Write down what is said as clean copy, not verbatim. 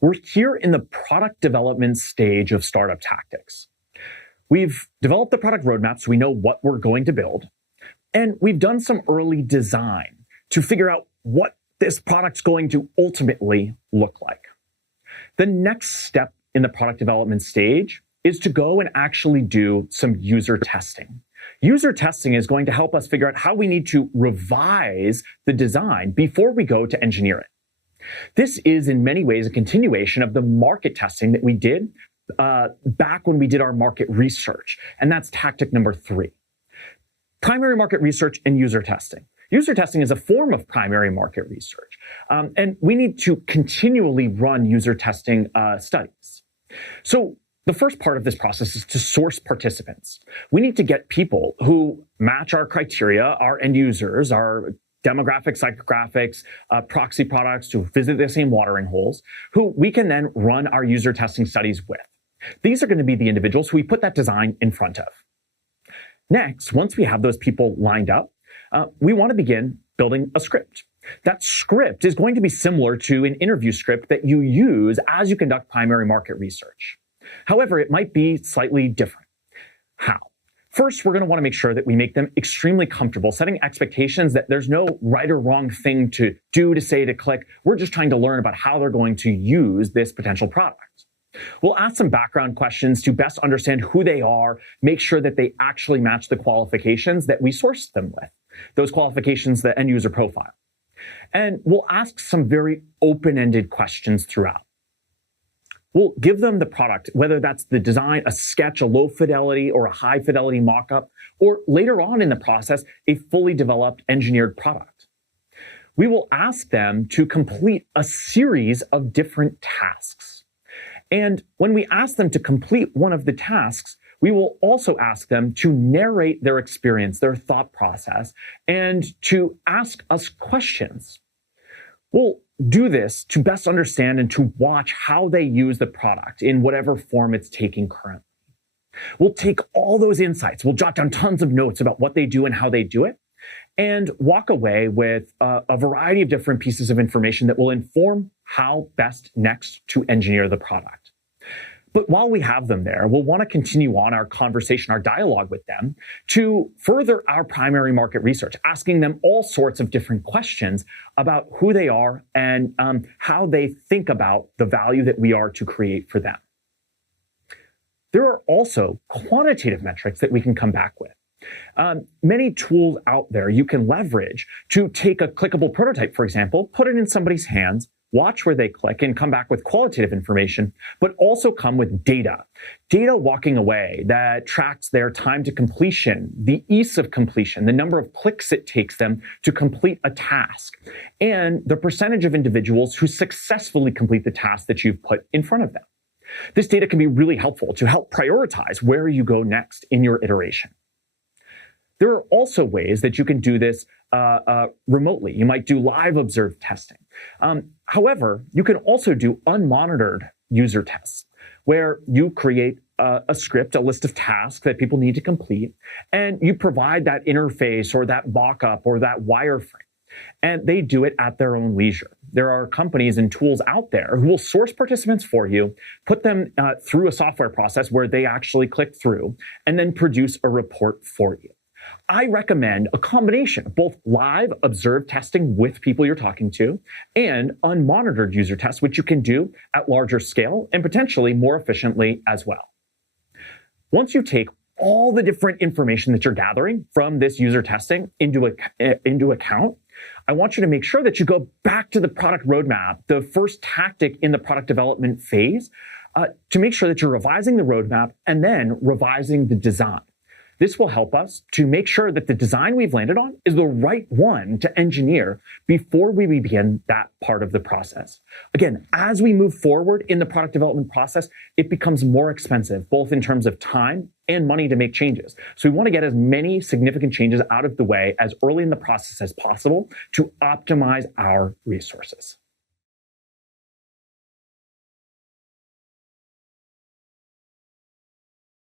We're here in the product development stage of startup tactics. We've developed the product roadmap so we know what we're going to build, and we've done some early design to figure out what this product's going to ultimately look like. The next step in the product development stage is to go and actually do some user testing. User testing is going to help us figure out how we need to revise the design before we go to engineer it. This is in many ways a continuation of the market testing that we did back when we did our market research, and that's tactic number 3. Primary market research and user testing. User testing is a form of primary market research, and we need to continually run user testing studies. So the first part of this process is to source participants. We need to get people who match our criteria, our end users, our demographics, psychographics, proxy products to visit the same watering holes, who we can then run our user testing studies with. These are going to be the individuals who we put that design in front of. Next, once we have those people lined up, we want to begin building a script. That script is going to be similar to an interview script that you use as you conduct primary market research. However, it might be slightly different. How? First, we're going to want to make sure that we make them extremely comfortable, setting expectations that there's no right or wrong thing to do, to say, to click. We're just trying to learn about how they're going to use this potential product. We'll ask some background questions to best understand who they are, make sure that they actually match the qualifications that we sourced them with, those qualifications, the end user profile. And we'll ask some very open-ended questions throughout. We'll give them the product, whether that's the design, a sketch, a low fidelity or a high fidelity mock-up, or later on in the process, a fully developed engineered product. We will ask them to complete a series of different tasks. And when we ask them to complete one of the tasks, we will also ask them to narrate their experience, their thought process, and to ask us questions. We'll do this to best understand and to watch how they use the product in whatever form it's taking currently. We'll take all those insights, we'll jot down tons of notes about what they do and how they do it, and walk away with a variety of different pieces of information that will inform how best next to engineer the product. But while we have them there, we'll want to continue on our conversation, our dialogue with them to further our primary market research, asking them all sorts of different questions about who they are and how they think about the value that we are to create for them. There are also quantitative metrics that we can come back with. Many tools out there you can leverage to take a clickable prototype, for example, put it in somebody's hands, watch where they click and come back with qualitative information, but also come with data. Data walking away that tracks their time to completion, the ease of completion, the number of clicks it takes them to complete a task, and the percentage of individuals who successfully complete the task that you've put in front of them. This data can be really helpful to help prioritize where you go next in your iteration. There are also ways that you can do this remotely. You might do live observed testing. However, you can also do unmonitored user tests, where you create a script, a list of tasks that people need to complete, and you provide that interface or that mock-up or that wireframe, and they do it at their own leisure. There are companies and tools out there who will source participants for you, put them through a software process where they actually click through, and then produce a report for you. I recommend a combination of both live observed testing with people you're talking to and unmonitored user tests, which you can do at larger scale and potentially more efficiently as well. Once you take all the different information that you're gathering from this user testing into account, I want you to make sure that you go back to the product roadmap, the first tactic in the product development phase, to make sure that you're revising the roadmap and then revising the design. This will help us to make sure that the design we've landed on is the right one to engineer before we begin that part of the process. Again, as we move forward in the product development process, it becomes more expensive, both in terms of time and money to make changes. So we want to get as many significant changes out of the way as early in the process as possible to optimize our resources.